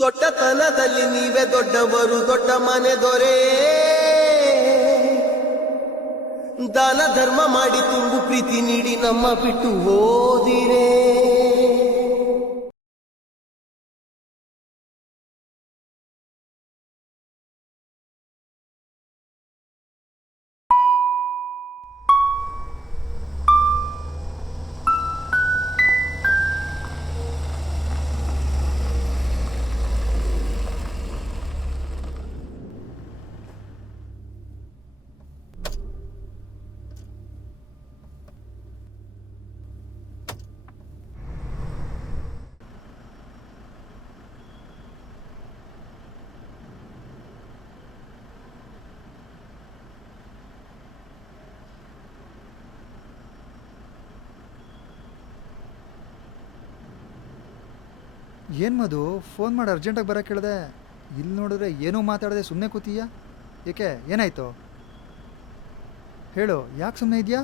ದೊಡ್ಡತನದಲ್ಲಿ ನೀವೇ ದೊಡ್ಡವರು, ದೊಡ್ಡ ಮನೆ ದೊರೆ. ದಾನ ಧರ್ಮ ಮಾಡಿ ತುಂಬು ಪ್ರೀತಿ ನೀಡಿ ನಮ್ಮ ಬಿಟ್ಟು ಹೋದಿರೇ. ಏನು ಮಧು, ಫೋನ್ ಮಾಡಿ ಅರ್ಜೆಂಟಾಗಿ ಬರೋಕ್ಕೆ ಕೇಳಿದೆ. ಇಲ್ಲಿ ನೋಡಿದ್ರೆ ಏನೂ ಮಾತಾಡದೆ ಸುಮ್ಮನೆ ಕೂತೀಯಾ? ಏಕೆ, ಏನಾಯ್ತು ಹೇಳು, ಯಾಕೆ ಸುಮ್ಮನೆ ಇದೆಯಾ?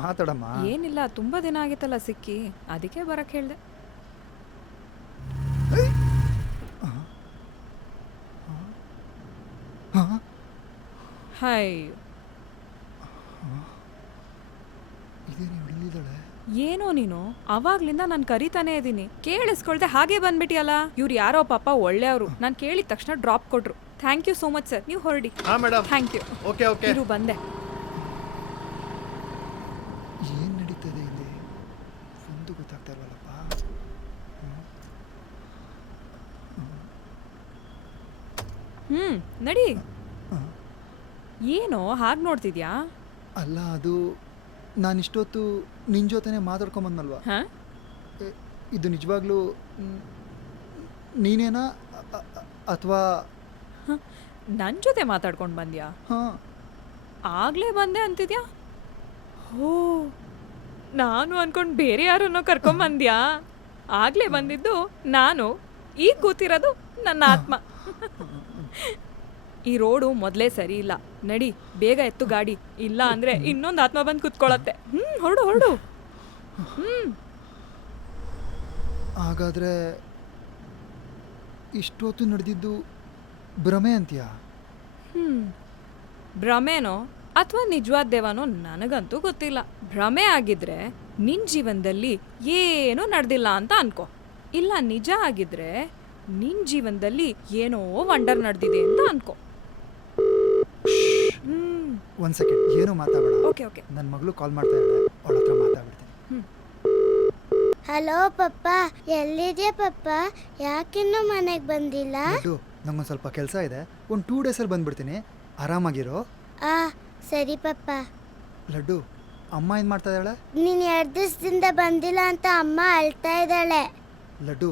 ಮಾತಾಡಮ್ಮ. ಏನಿಲ್ಲ, ತುಂಬಾ ದಿನ ಆಗಿತ್ತಲ್ಲ ಸಿಕ್ಕಿ, ಅದಕ್ಕೆ ಬರಕ್ಕೆ ಹೇಳ್ದೆ. ಹಾಯ್, ಇದೇನು ಹೊಡಿಲಿದ್ದಾಳೆ? ಏನೋ ನೀನು ಅವಾಗ್ಲಿಂದ ನಾನು ಕರಿತಾನೆ ಇದ್ದೀನಿ, ಕೇಳಿಸ್ಕೊಳ್ದೆ ಹಾಗೆ ಬಂದ್ಬಿಟ್ಟಿಯಲ್ಲ. ಇವ್ರು ಯಾರೋ ಪಾಪ ಒಳ್ಳೆಯವರು, ನಾನು ಕೇಳಿದ ತಕ್ಷಣ ಡ್ರಾಪ್ ಕೊಟ್ರು. Thank you so much sir, ನೀವು ಹೊರಡಿ. Thank you. ಓಕೆ ಓಕೆ, ಇರು ಬಂದೆ. ಏನು ನಡೀತದೆ ಇಲ್ಲಿ ಒಂದು ಗೊತ್ತಾಗ್ತಾ ಇಲ್ವಲ್ಲಪ್ಪ. ನಡಿ. ಏನೋ ಹಾಗೆ ನೋಡ್ತಿದ್ಯಾ? ಅಲ್ಲ, ಅದು ನಾನಿಷ್ಟೊತ್ತು ನಿನ್ನ ಜೊತೆನೇ ಮಾತಾಡ್ಕೊಂಬಂದಲ್ವಾ? ಹಾಂ, ಇದು ನಿಜವಾಗ್ಲೂ ನೀನೇನಾ ಅಥವಾ? ನನ್ನ ಜೊತೆ ಮಾತಾಡ್ಕೊಂಡು ಬಂದ್ಯಾ? ಹಾಂ, ಆಗ್ಲೇ ಬಂದೆ ಅಂತಿದ್ಯಾ? ಹೋ, ನಾನು ಅನ್ಕೊಂಡು ಬೇರೆ ಯಾರನ್ನೋ ಕರ್ಕೊಂಬಂದ್ಯಾ? ಆಗ್ಲೇ ಬಂದಿದ್ದು ನಾನು, ಈಗ ಕೂತಿರೋದು ನನ್ನ ಆತ್ಮ. ಈ ರೋಡು ಮೊದಲೇ ಸರಿ ಇಲ್ಲ, ನಡಿ ಬೇಗ ಎತ್ತು ಗಾಡಿ, ಇಲ್ಲ ಅಂದ್ರೆ ಇನ್ನೊಂದು ಆತ್ಮ ಬಂದು ಕುತ್ಕೊಳತ್ತೆ. ಹೊರಡು ಹೊರಡು. ಹಾಗಾದರೆ ಇಷ್ಟೊತ್ತು ನಡೆದಿದ್ದು ಭ್ರಮೆ ಅಂತೀಯಾ? ಭ್ರಮೆನೋ ಅಥವಾ ನಿಜವಾದ ದೇವನೋ ನನಗಂತೂ ಗೊತ್ತಿಲ್ಲ. ಭ್ರಮೆ ಆಗಿದ್ರೆ ನಿನ್ನ ಜೀವನದಲ್ಲಿ ಏನೂ ನಡೆದಿಲ್ಲ ಅಂತ ಅನ್ಕೋ, ಇಲ್ಲ ನಿಜ ಆಗಿದ್ರೆ ನಿನ್ನ ಜೀವನದಲ್ಲಿ ಏನೋ ವಂಡರ್ ನಡೆದಿದೆ ಅಂತ ಅನ್ಕೋ. ಒಂದು ಸೆಕೆಂಡ್, ಏನೂ ಮಾತಾಡಬೇಡ. Okay okay. ನನ್ನ ಮಗಳು ಕಾಲ್ ಮಾಡ್ತಾ ಇದ್ದಾಳೆ, ಅವಳ ಹತ್ರ ಮಾತಾಡ್ಬಿಡ್ತೀನಿ. ಹಲೋ ಪಪ್ಪ, ಎಲ್ಲಿದ್ಯಾ ಪಪ್ಪ? ಯಾಕಿನ್ನೂ ಮನೆಗೆ ಬಂದಿಲ್ಲ? ಲಡ್ಡು, ನಂಗೊಂದು ಸ್ವಲ್ಪ ಕೆಲಸ ಇದೆ, ಒಂದು 2 ಡೇಸಲ್ಲಿ ಬಂದ್ಬಿಡ್ತೀನಿ, ಆರಾಮಾಗಿರೋ. ಆ ಸರಿ ಪಪ್ಪ. ಲಡ್ಡು, ಅಮ್ಮ ಏನು ಮಾಡ್ತಾ ಇದ್ದಾಳೆ? ನೀನು 2 ದಿವಸದಿಂದ ಬಂದಿಲ್ಲ ಅಂತ ಅಮ್ಮ ಅಳ್ತಾ ಇದ್ದಾಳೆ. ಲಡ್ಡು,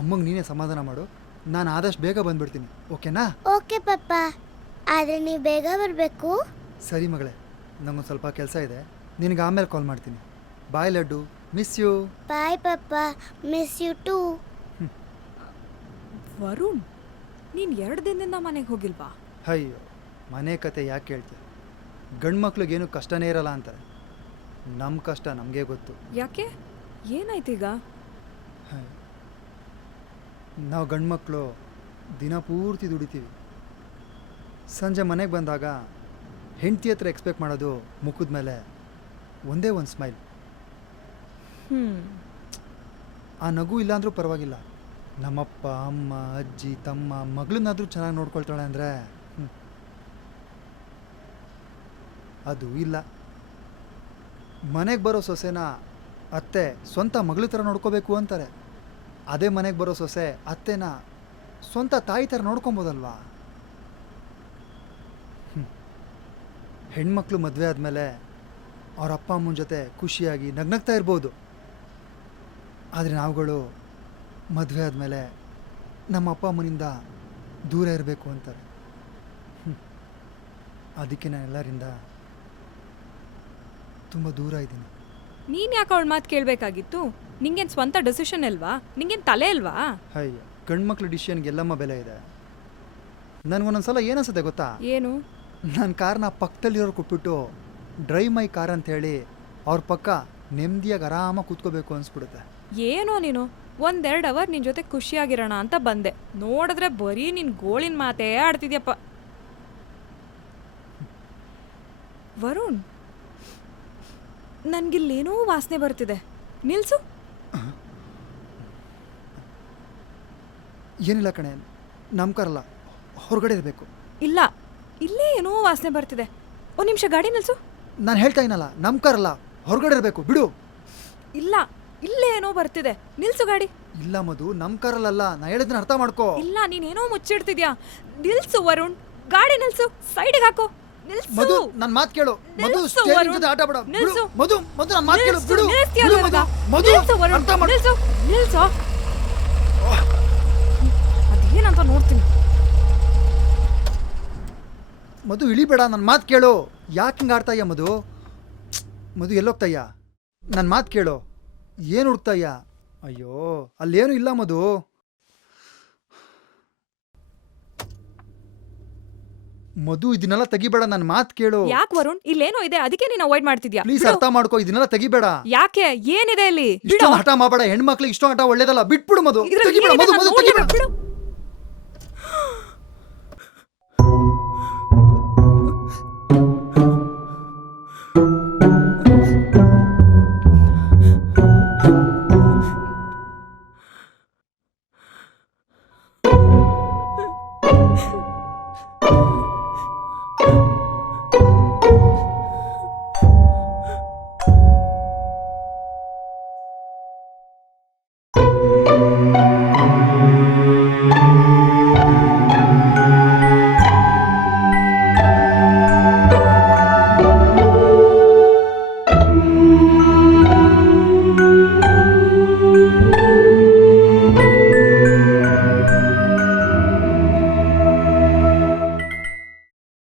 ಅಮ್ಮಂಗೆ ನೀನೇ ಸಮಾಧಾನ ಮಾಡು, ನಾನು ಆದಷ್ಟು ಬೇಗ ಬಂದ್ಬಿಡ್ತೀನಿ, ಓಕೆನಾ? ಓಕೆ ಪಪ್ಪ, ಆದರೆ ನೀವು ಬೇಗ ಬರಬೇಕು. ಸರಿ ಮಗಳೇ, ನಂಗೊಂದು ಸ್ವಲ್ಪ ಕೆಲಸ ಇದೆ, ನಿನಗೆ ಆಮೇಲೆ ಕಾಲ್ ಮಾಡ್ತೀನಿ. Bye Laddu, miss you. Bye ಪಪ್ಪ, ಮಿಸ್ ಯು ಟೂ. ವರುಣ್, ನೀನು 2 ದಿನದಿಂದ ಮನೆಗೆ ಹೋಗಿಲ್ವಾ? ಅಯ್ಯೋ, ಮನೆ ಕತೆ ಯಾಕೆ ಹೇಳ್ತೀಯ? ಗಂಡು ಮಕ್ಳಿಗೇನು ಕಷ್ಟನೇ ಇರಲ್ಲ ಅಂತಾರೆ, ನಮ್ಮ ಕಷ್ಟ ನಮಗೆ ಗೊತ್ತು. ಯಾಕೆ, ಏನಾಯ್ತೀಗ? ನಾವು ಗಂಡು ಮಕ್ಕಳು ದಿನ ಪೂರ್ತಿ ದುಡಿತೀವಿ, ಸಂಜೆ ಮನೆಗೆ ಬಂದಾಗ ಹೆಂಡತಿ ಹತ್ರ ಎಕ್ಸ್ಪೆಕ್ಟ್ ಮಾಡೋದು ಮುಖದ ಮೇಲೆ ಒಂದೇ ಒಂದು ಸ್ಮೈಲ್. ಆ ನಗು ಇಲ್ಲಾಂದ್ರೂ ಪರವಾಗಿಲ್ಲ, ನಮ್ಮಪ್ಪ ಅಮ್ಮ ಅಜ್ಜಿ ತಮ್ಮ ಮಗಳನ್ನಾದರೂ ಚೆನ್ನಾಗಿ ನೋಡ್ಕೊಳ್ತಾಳೆ ಅಂದರೆ ಅದು ಇಲ್ಲ. ಮನೆಗೆ ಬರೋ ಸೊಸೆನ ಅತ್ತೆ ಸ್ವಂತ ಮಗಳ ಥರ ನೋಡ್ಕೋಬೇಕು ಅಂತಾರೆ, ಅದೇ ಮನೆಗೆ ಬರೋ ಸೊಸೆ ಅತ್ತೆನ ಸ್ವಂತ ತಾಯಿ ಥರ ನೋಡ್ಕೊಬೋದಲ್ವಾ? ಹೆಣ್ಮಕ್ಳು ಮದುವೆ ಆದಮೇಲೆ ಅವ್ರ ಅಪ್ಪ ಅಮ್ಮನ ಜೊತೆ ಖುಷಿಯಾಗಿ ನಗ್ನಗ್ತಾ ಇರ್ಬೋದು, ಆದರೆ ನಾವುಗಳು ಮದುವೆ ಆದಮೇಲೆ ನಮ್ಮ ಅಪ್ಪ ಅಮ್ಮನಿಂದ ದೂರ ಇರಬೇಕು ಅಂತಾರೆ. ಅದಕ್ಕೆ ನಾನು ಎಲ್ಲರಿಂದ ತುಂಬ ದೂರ ಇದ್ದೀನಿ. ನೀನು ಯಾಕೆ ಅವಳ ಮಾತು ಕೇಳಬೇಕಾಗಿತ್ತು? ನಿಂಗೇನು ಸ್ವಂತ ಡೆಸಿಷನ್ ಅಲ್ವಾ? ನಿಂಗೇನು ತಲೆ ಅಲ್ವಾ? ಅಯ್ಯ, ಗಂಡು ಮಕ್ಳು ಡಿಸಿಷನ್ಗೆ ಎಲ್ಲಮ್ಮ ಬೆಲೆ ಇದೆ. ನನಗೊಂದೊಂದ್ಸಲ ಏನನ್ಸುತ್ತೆ ಗೊತ್ತಾ? ಏನು? ನನ್ನ ಕಾರ್ನ ಪಕ್ಕದಲ್ಲಿರೋರು ಕೊಟ್ಬಿಟ್ಟು ಡ್ರೈವ್ ಮೈ ಕಾರ್ ಅಂಥೇಳಿ ಅವ್ರ ಪಕ್ಕ ನೆಮ್ಮದಿಯಾಗಿ ಆರಾಮಾಗಿ ಕೂತ್ಕೋಬೇಕು ಅನಿಸ್ಬಿಡುತ್ತೆ. ಏನೋ ನೀನು ಒಂದೆರಡು ಅವರ್ ನಿನ್ ಜೊತೆ ಖುಷಿಯಾಗಿರೋಣ ಅಂತ ಬಂದೆ. ನೋಡಿದ್ರೆ ಬರೀ ನಿನ್ ಗೋಳಿನ ಮಾತೇ ಆಡ್ತಿದ್ಯಪ್ಪ. ವರುಣ್, ನನ್ಗಿಲ್ಲೇನೋ ವಾಸನೆ ಬರ್ತಿದೆ. ನಿಲ್ಸು. ಏನಿಲ್ಲ ಕಣೆ, ನಮ್ಮ ಕಾರಲ್ಲ, ಹೊರಗಡೆ ಇರಬೇಕು. ಇಲ್ಲ, ಇಲ್ಲೇ ಏನೋ ವಾಸನೆ ಬರ್ತಿದೆ. ಒಂದ್ ನಿಮಿಷ ಗಾಡಿ ನಿಲ್ಸು. ನಾನು ಹೇಳ್ತಾ ಇನಲ್ಲ, ನಮ್ಮ ಕಾರಲ್ಲ, ಹೊರಗಡೆ ಇರಬೇಕು, ಬಿಡು. ಇಲ್ಲ, ಇಲ್ಲೇ ಏನೋ ಬರ್ತಿದೆ. ನಿಲ್ಸು ಗಾಡಿ. ಇಲ್ಲ ಮಧು, ನಮ್ಮ ಕಾರಲ್ಲ, ನಾ ಹೇಳಿದ್ನ ಅರ್ಥ ಮಾಡ್ಕೋ. ಇಲ್ಲ, ನೀನೇನೋ ಮುಚ್ಚಿಡ್ತಿದ್ಯಾ. ನಿಲ್ಸು ವರುಣ್, ಗಾಡಿ ನಿಲ್ಸು. ಸೈಡಿಗೆ ಹಾಕೋ. ಮಧು, ನಿಲ್ಸು. ನನ್ನ ಮಾತು ಕೇಳು. ಮಧು, ನಿಲ್ಸು ಸ್ಟೇರಿಂಗ್ ವರುಣ್. ಜೊತೆ ಆಟ ಬೇಡ. ಬಿಡು. ನಿಲ್ಸು. ಮಧು, ಮಧು, ನನ್ನ ಮಾತು ಕೇಳು. ಬಿಡು. ನಿಲ್ಸ್ತೀಯ ಬಿಡು ಇವಾಗ? ಮಧು. ನಿಲ್ಸು ವರುಣ್. ಅರ್ಥ ಮಾಡು. ನಿಲ್ಸು. ನಿಲ್ಸು. ಅದೇನಂತ ನೋಡ್ತೀನಿ. ಮಧು, ಇಳಿಬೇಡ, ನನ್ನ ಮಾತು ಕೇಳು. ಯಾಕೆ ಹಿಂಗೆ ಆಡ್ತಾಯ್ಯ ಮಧು? ಮಧು, ಎಲ್ಲೋಗ್ತಾಯ್ಯ? ನನ್ನ ಮಾತು ಕೇಳು. ಏನು ಹುಡುಕ್ತಾಯ್ಯ? ಅಯ್ಯೋ, ಅಲ್ಲೇನು ಇಲ್ಲ ಮಧು. ಮಧು, ಇದನ್ನೆಲ್ಲ ತೆಗಿಬೇಡ, ನನ್ನ ಮಾತು ಕೇಳು. ಯಾಕೆ ವರುಣ್? ಇಲ್ಲೇನೋ ಇದೆ, ಅದಕ್ಕೆ ನೀನು ಅವಾಯ್ಡ್ ಮಾಡ್ತಿದ್ಯಾ. ಪ್ಲೀಸ್ ಬಿಡು. ಅರ್ಥ ಮಾಡ್ಕೋ, ಇದನ್ನೆಲ್ಲ ತೆಗಿಬೇಡ. ಯಾಕೆ? ಏನಿದೆ ಇಲ್ಲಿ? ಬಿಡು. ಇಷ್ಟೊಂದು ಹಠ ಮಾಡಬೇಡ, ಹೆಣ್ಮಕ್ಳಿಗೆ ಇಷ್ಟೊಂದು ಹಠ ಒಳ್ಳೇದಲ್ಲ. ಬಿಟ್ಬಿಡು ಮಧು. ಇದ್ರಲ್ಲಿ ತೆಗಿಬೇಡ ಏನಿದೆ ಮಧು, ನಾನ್ ಮಧು, ನೋಡ್ಲಿಲ್ಲ. ತೆಗಿಬೇಡ. ಬಿಡು.